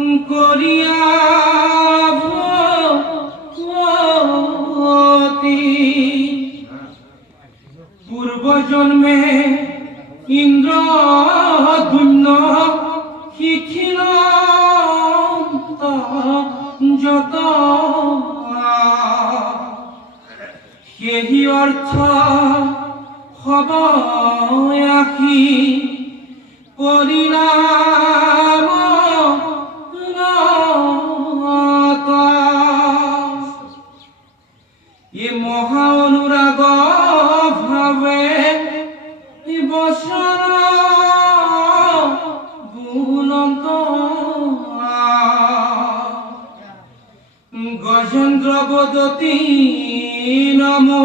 কৰিয়া পূৰ্ব জন্মে ইন্দ্ৰ ধন্য শিখিল যত সেই অৰ্থ হব আখি পৰিণাম মহা অনুৰাগ ভাৱে বচন বুলন্ত গজেন্দ্র বদতি নমো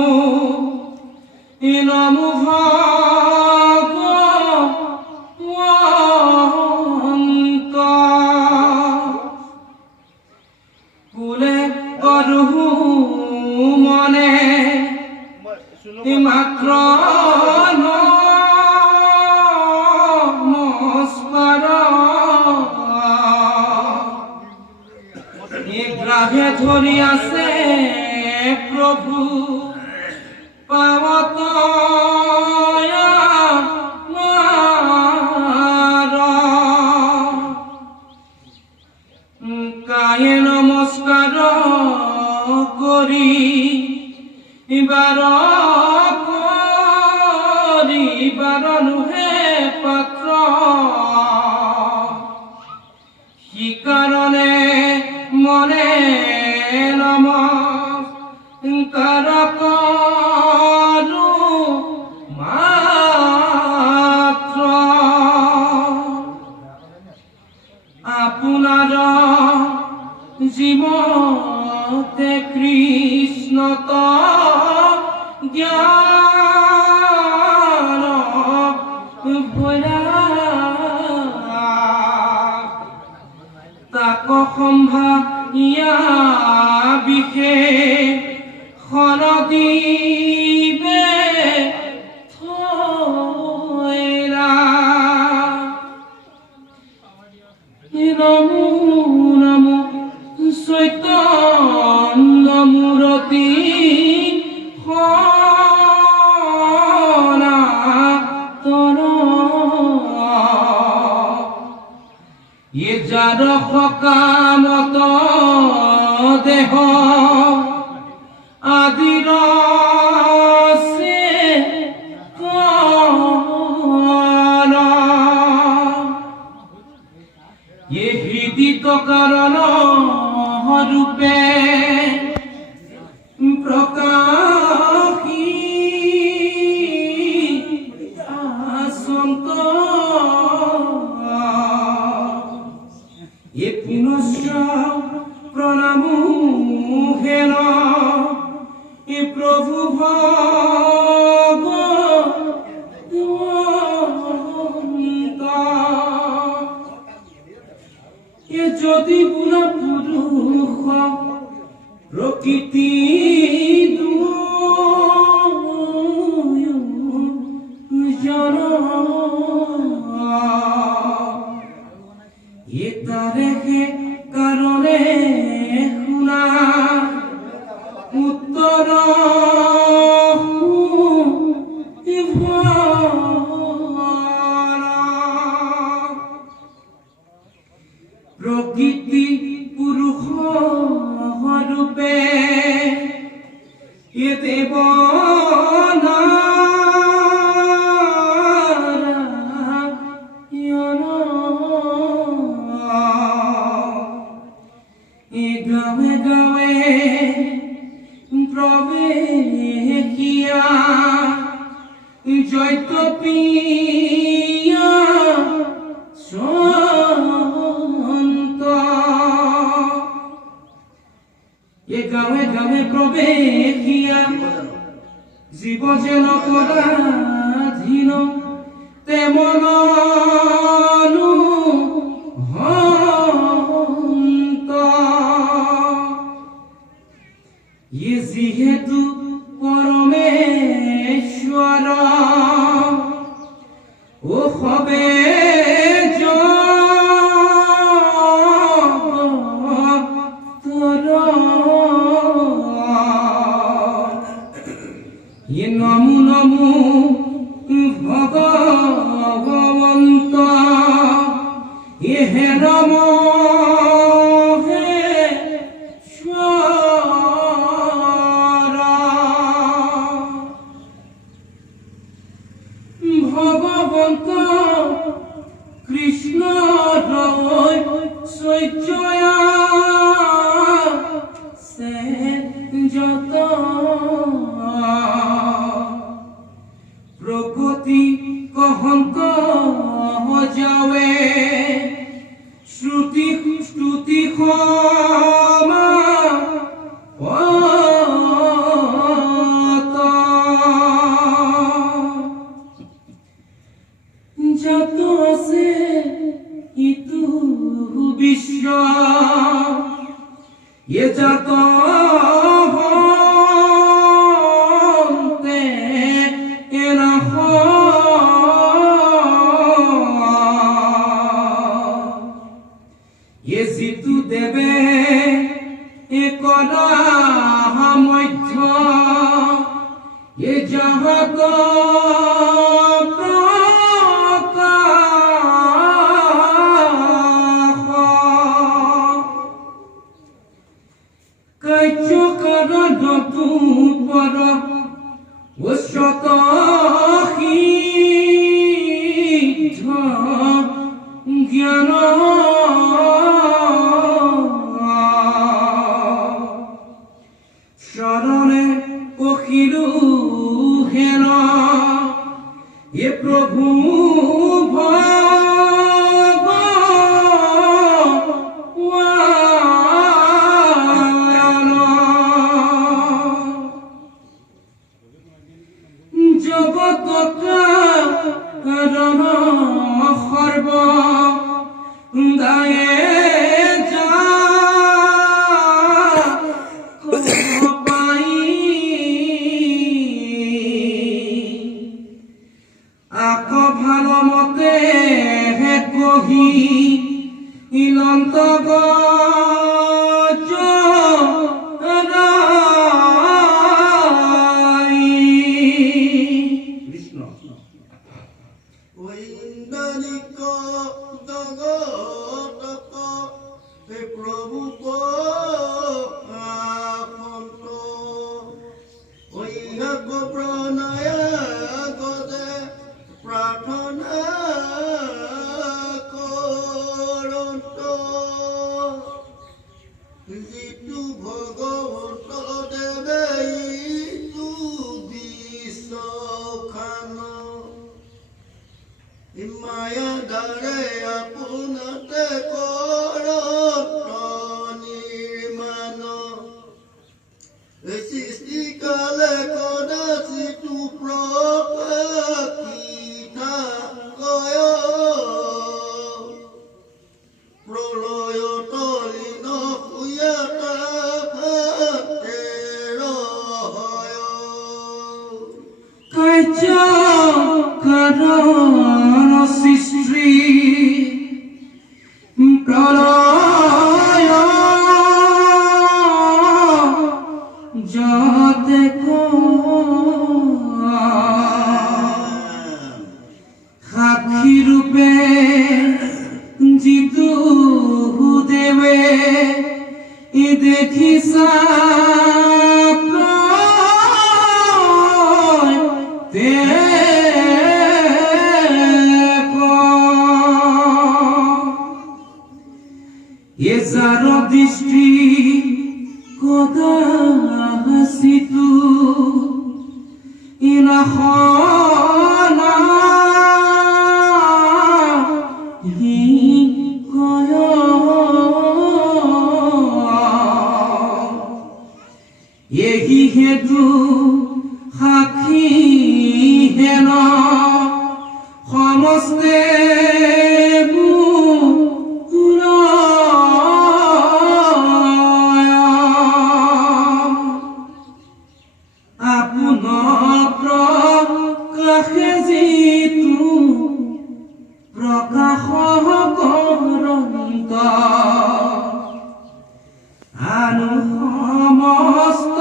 নমো ভগবন্ত কুলে করহু মনে মাত্র নমস্কার গ্রাহে ধরি আছে প্রভু পাবত কায়ে নমস্কার করি এবার করিবার নুহে পাত্র কি কারণে মনে নমস্কার করু মাত্র আপনার জীবতে কৃষ্ণ তো জ্ঞান ভরা তাক সম্ভাইয়া বিশেষ হৰদিবে থৈৰা নমো নমো চৈতন্য মূৰতি সনাতন যাৰ সকামত দেহ আদিৰ হৃদিত কারণ রূপে প্রকাশী সন্ত এ পুনশ্চ প্রণাম হেন এ প্রভু যদি পুরা পুরুষ প্রকৃতি জন তারে কারণে শুনা উত্তর প্রকৃতি পুরুষ রূপে এ দেব গাঁৱে গাঁৱে প্ৰৱেশিয়া জৈতপিয়া এ গাঁৱে গাঁৱে প্ৰৱেশিয়া জীৱ যেন পৰাধীন তেমন যিহেতু পরমেশ্বর ও হবে নম ভগবন্ত কৃষ্ণ সৈচয়া সে যত প্রকৃতি কহন্ত যাওয়ে শ্রুতি শ্রুতি ক্ষমা যত আছে ইতু বিশ্ব এ যত হন্তে এরা এ জিতু দেবে এ কলা মধ্য এ জগত পর ও শত জ্ঞান শরণে পখিলু হেন এ প্রভু সর্ব গায়ে পাই আক ভালো মতে কহি ইলন্ত যিটো ভগৱন্ত দেৱে ইটো বিশ্বখান মায়া দ্বাৰে আপোনাতে কৰত নিৰ্মাণ সৃষ্টিকালে কদাচিতো প্ৰকাশিতা কয় প্ৰলয়ত লীন হুয়াতা কাৰ্য কাৰণ সৃষ্টি প্ৰলয় যতে সাক্ষী ৰূপে যিটো দেৱে দেখিছা এ যার দৃষ্টি কদা হাসিতু ইনাখনা হি কয় এহি হেতু সাক্ষী হেন সমস্তে প্রকাশ করন্ত আনু সমস্ত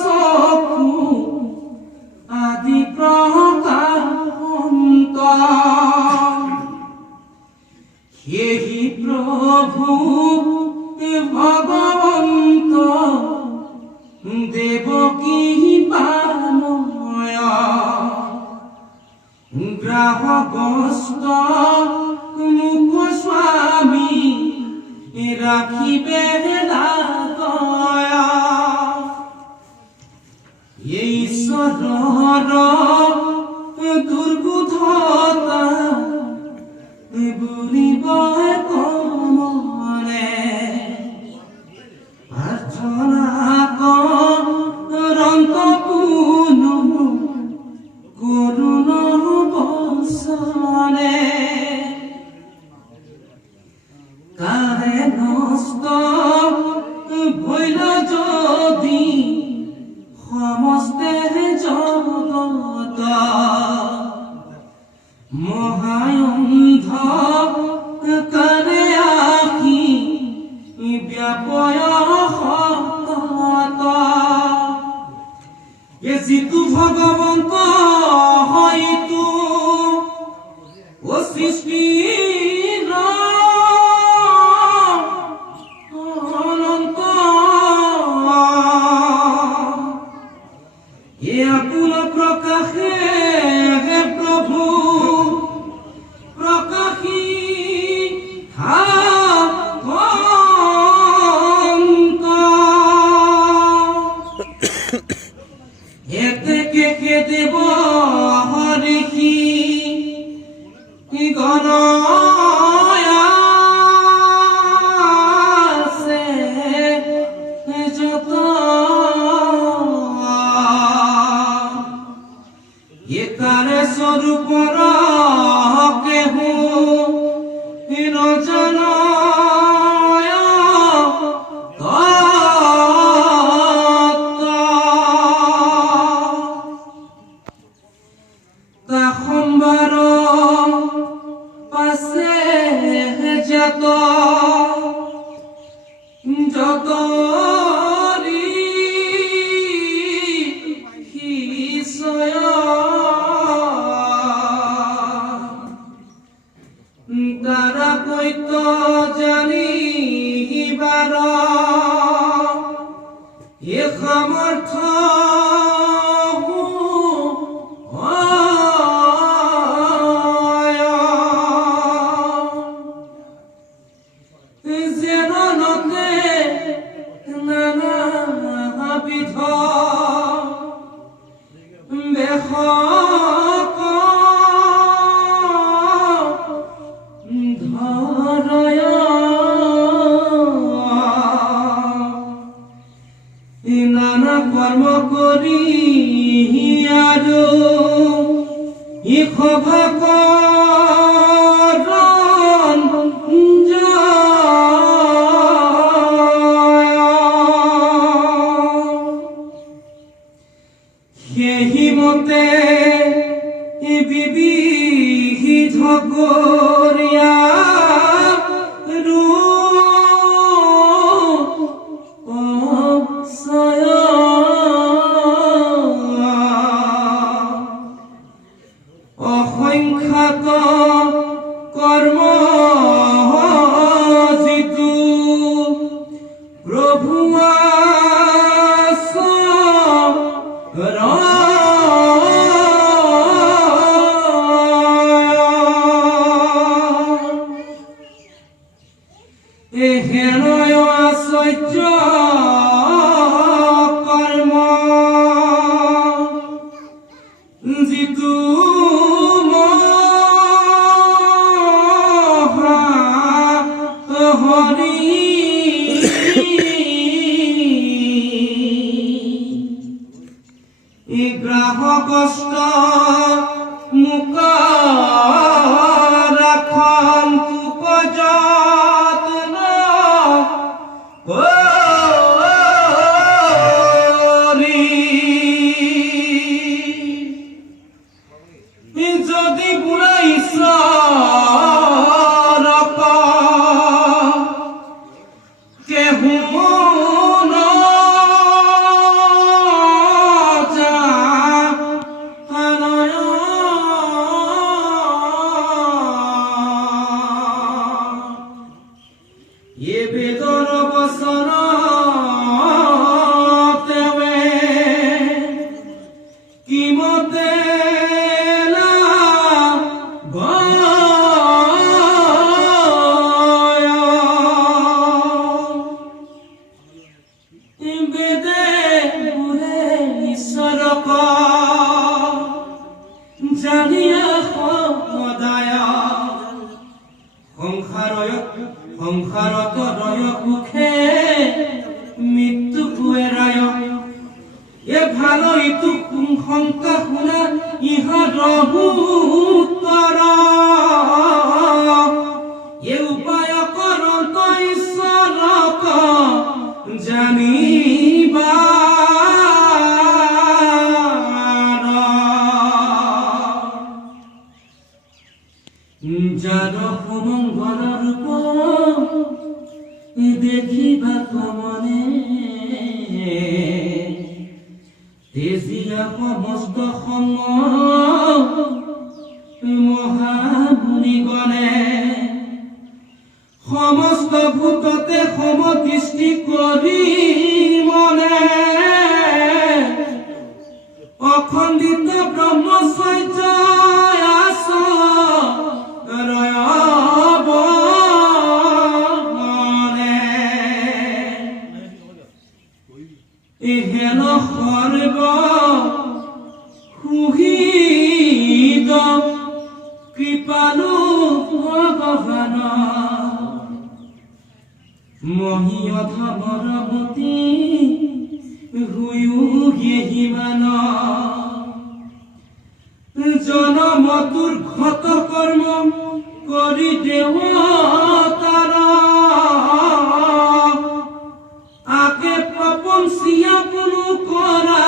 চকু প্রভু ভগবন্ত দেবকী পানয়া গ্রাহকস্ত মুখ স্বামী রাখিবে দয়া ঈশ্বরর দুর্বোধতা বুলিব কমনে প্রার্থনা করন্ত পুনু করুণ বসনে কারে নষ্ট ভইল যদি সমস্তে জগত মহায়ন্ধ কারে আখি ব্যাপয় সতত এ যিটো ভগবন্ত হয়তো ও সৃষ্টিৰ অনন্ত এ আপোন প্ৰকাশে হে প্ৰভু প্ৰকাশী এতে কে দেব হরিষি গণয়াসে যত এতারে স্বরূপর কেহু নজন সম্ভার পাশে যত যত তারা কইত জানিবার এ সমর্থ নানা কর্ম করি আৰু সভা কৰণ সেই মতে বিবিধ কৰিয়া অসংখ্যাত কৰ্ম যিটো প্ৰভু হেনয় আশ্চৰ্য কৰ্ম যিটো হৰি গ্ৰাহকষ্ট মুখ ৰাখন্তু যত্ন যদি বুড়াইছ কেহু ন এ বেদৰ বচন তেৱে কিমতে সংসাৰত দয় সুখে মৃত্যু কুৱেৰায় এ ভাল ইটো শংকা শুনা ইহঁতৰ উত্তৰ এ উপায় কৰন্ত ঈশ্বৰক জানিবা যাৰ সুমংগল ৰূপ দেখিবা কমনে তেজিয়া সমস্ত সংগ মহামুনিগণে সমস্ত ভূততে সমদৃষ্টি কৰি মনে অখণ্ডিত ব্ৰহ্মচৰ্য হেন সৰ্ব সুহৃদ কৃপালু ভগৱান মহীয়ধৱৰমতী হুয়ুহি মান জনমতুৰ ঘত কৰ্ম কৰি দেৱতাৰ আকে প্ৰপঞ্চিয়া কোনো কৰা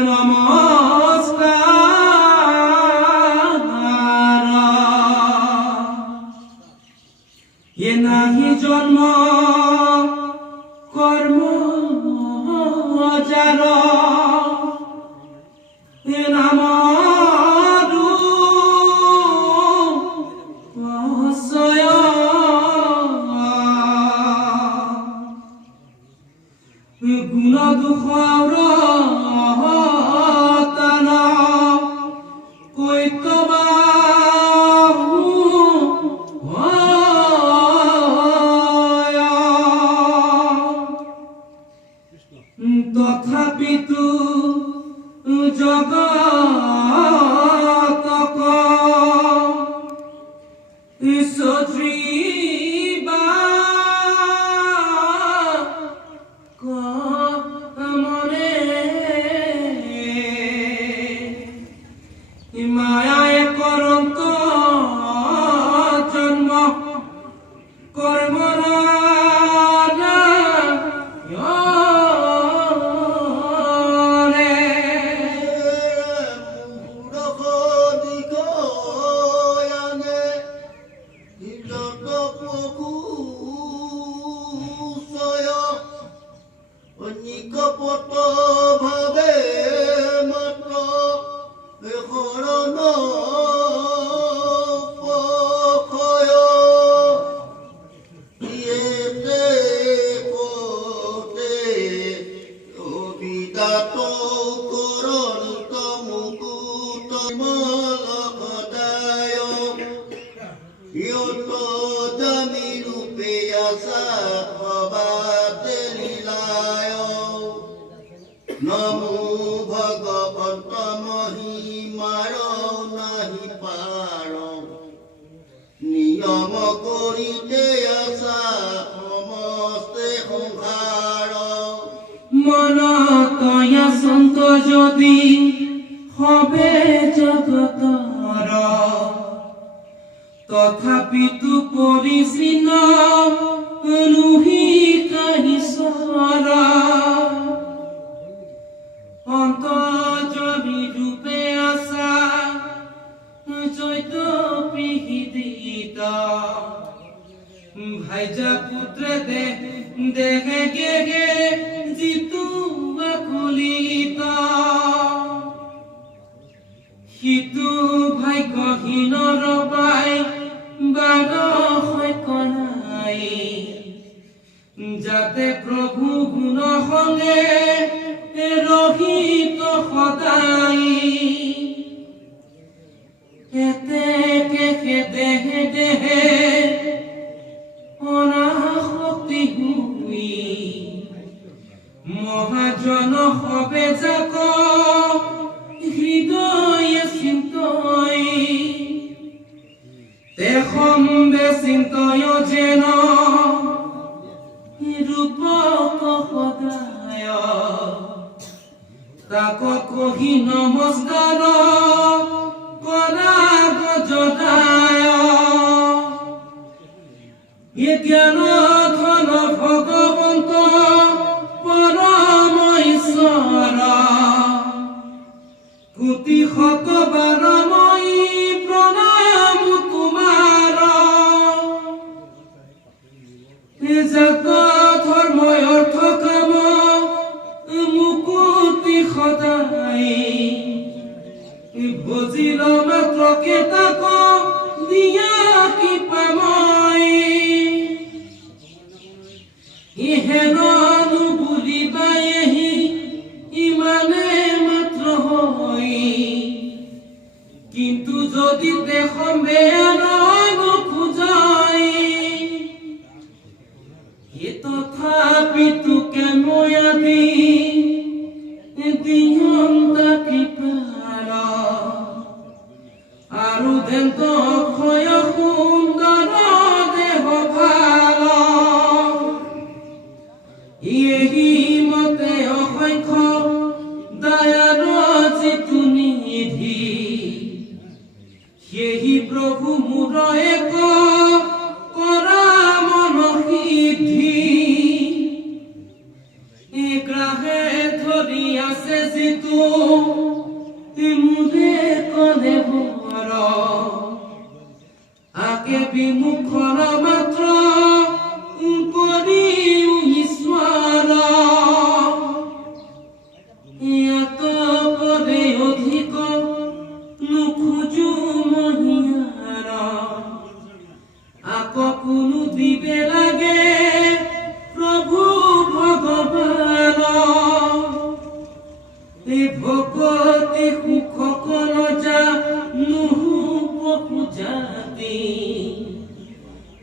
নমস্কাৰ এ নাহি জন্ম কৰ্ম যাৰ এ নাম গুণ দুখৰ তান কৈতবাহু তথাপিতো জগতক সজীবা মায়ায় কৰন্ত জন্ম কৰ্মৰা ভাবে মাত্ৰ শৰণ পখয় ইয়েতে কোতে অবিদাত কৰন্ত মুকুত মলকদায় ইয়ত জামি ৰূপে আছা ভবাতে লীলায় নমো ভগৱন্ত মহিমাৰ নাহি পাৰ নিয়ম কৰিতে আছা সমস্তে সংসাৰ মন তয়া সন্ত যদি হবে জগতৰ তথাপিতো পৰিচিন নুহি কাহিছৰ অন্তৰ্যামী ৰূপে আছা চৈত পিহিত ভাইজা পুত্ৰে দেহে গে জিতু বাকুলিত সিটো ভাগ্যহীন ৰবাই বাৰ কণাই যাতে প্ৰভু গুণ সঙ্গে ৰহিত সদায় কেতে দেহে দেহে অনাশক্তি হুই মহাজন হবে যাক হৃদয়ে চিন্তই তেখম্বে চিন্তয় যেন ৰূপক সদায় তাক কহি নমস্কাৰ কৰা গজদায় জ্ঞান ধন ভগৱন্ত পৰম ঈশ্বৰ কোটি শত বাৰময়ী প্ৰণাম তোমাৰ জাত ধৰ্মই অৰ্থ কাম মুকুতি সদায় বুজিল মাত্ৰ কেতাক দিয়া কি পামই ইহেনু বুলিবায়েহি ইমানে মাত্ৰ হৈ কিন্তু যদি দেখম বেয়া নোখোজাই তথাপিতো কেময়া দিয়ন্তা কৃপাৰ আৰু দেন্ত অক্ষয় সুন্দৰ দেহ ভাল এহি মতে অসংখ্য দয়াৰ যিটো নিধি সেহি প্ৰভু মোৰ এক কৰা মন সিদ্ধি গ্ৰাহে ধৰি আছে যিটো মোৰে কলে ভৰ আকে বিমুখৰ মাত্ৰ কৰি ঈশ্বৰ ইয়াত পৰে অধিক নোখোজো মহিয়াৰ আকৌ কোনো দিবে লাগে প্ৰভু ভগৱান ভকতি সুখ কলজা নুহুব পূজাতি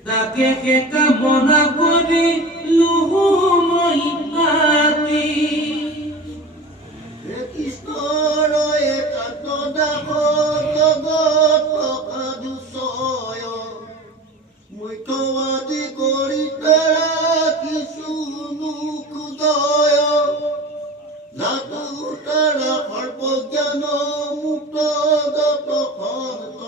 তাকে সে কামনা কৰি লুহু মই পাতি কৃষ্ণৰ একান্ত দাসত জগত থকা দুচয় মুখ্যবাদী কৰি তাৰা কিছু নোখোদয় জাতু তাৰা সৰ্বজ্ঞান মুক্ত দত সন্ত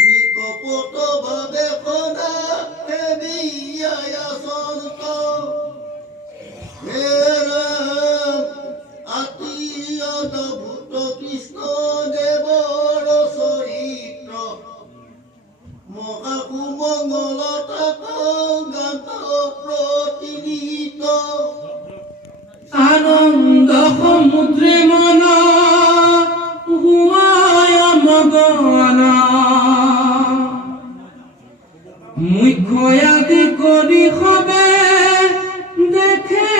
নিকপট ভাৱে সদা সেবিয়ায়া সন্ত অদ্ভুত কৃষ্ণ দেৱৰ চৰিত্ৰ মহাকুমঙ্গল তাক গাত প্ৰতিনিহিত আনন্দ সমুদ্ৰে মন হুৱায় মগন মুখ্য আদি কৰি সবে দেখে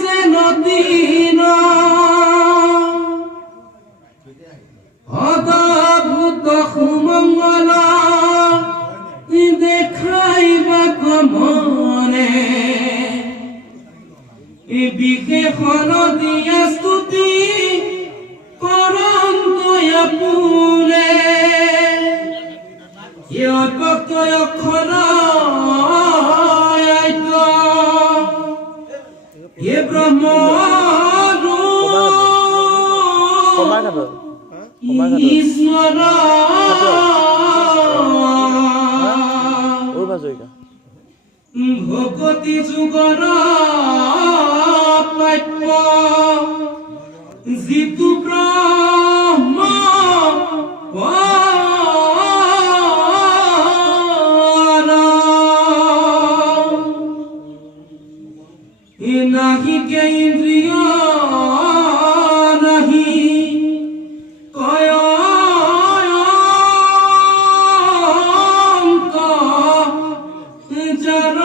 যে নদীন অদ্ভুত সুমঙ্গল দেখাইবা কমনে বিশেষণ দিয়া স্তুতি কৰন্তয়া পোনে অক্ষৰ ব্ৰহ্ম ঈশ্বৰ ভকতি যুগৰ প্ৰাপ্য যিটো ব্ৰহ্ম নাহি কে ইন্দ্ৰিয় নাহি কয় যাৰ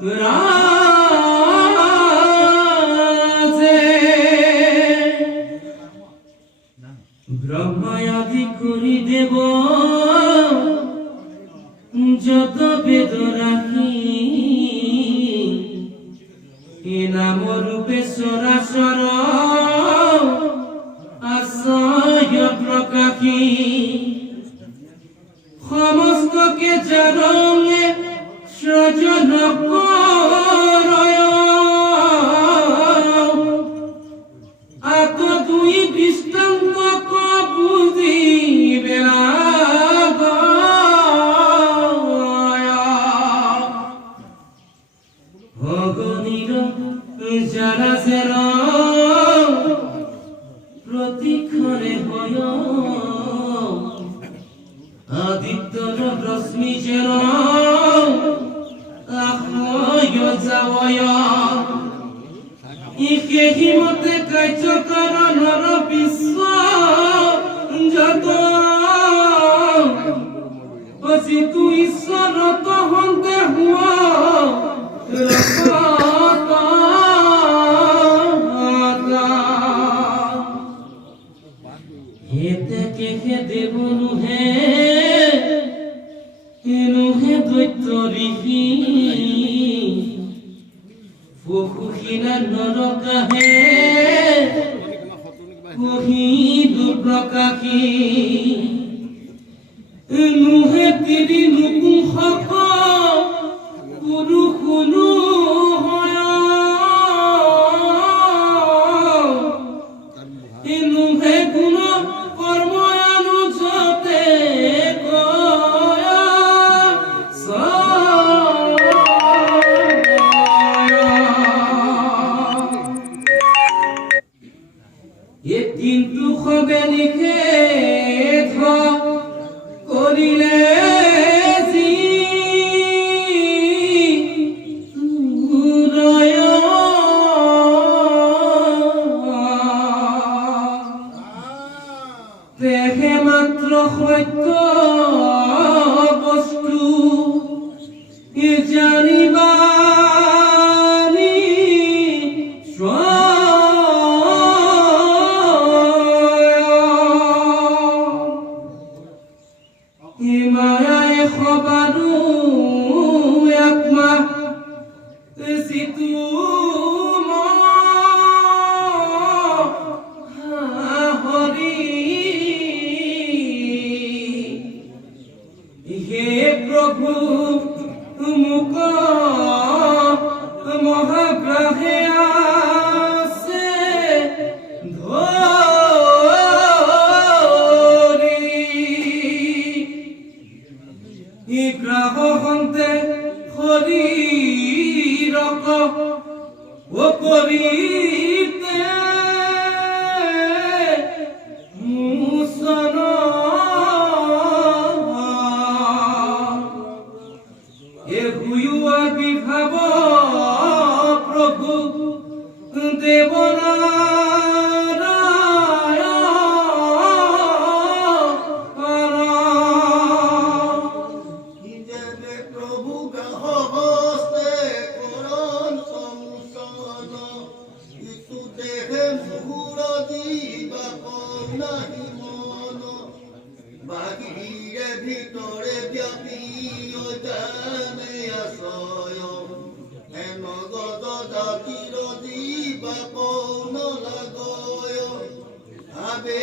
রাজে ব্রহ্মায়াদি করি দেব যত বেদ রাখি এ নাম রূপে সরাসর আশ্রয় প্রকাশী সমস্তকে জারঙে সৃজন করয় আত দুই দৃষ্টান্ত বুঝিবে ভগনীর যারা সের প্রতিক্ষণে হয় আদিত্যর রশ্মি যেন আহয় যাওয় ইকে হিমতে কার্যকরণর বিশ্ব যত অসি তু ঈশ্বর তহন্তে হুয়া হেতে কে দেব নুহে নুহে দৈত্য ঋষি ফুকুখিনা নরকাহে কহি দুপ্রকাশী নুহে তিৰি নুপুংসক পুৰুষুনু হয় নুহে গুণ কৰ্ময়ানুজতে কয় কিন্তু হবে নিষেধ কৰিলে যি ৰয় দেহে মাত্ৰ সত্য বস্তু জানিবা মায়ায় খবারু একমা সিতু হরি হে প্রভু মুখ মহাগ্রহে আসে গ্রাহ হন্তে শরীরক ও করিতে মুসন এ হুয়া বিভাব প্রভু দেবনা বাহিরে ভিতরে ব্যাপী জানে আশয় নগদ জাতির দিবা পৌন লাগয় আবে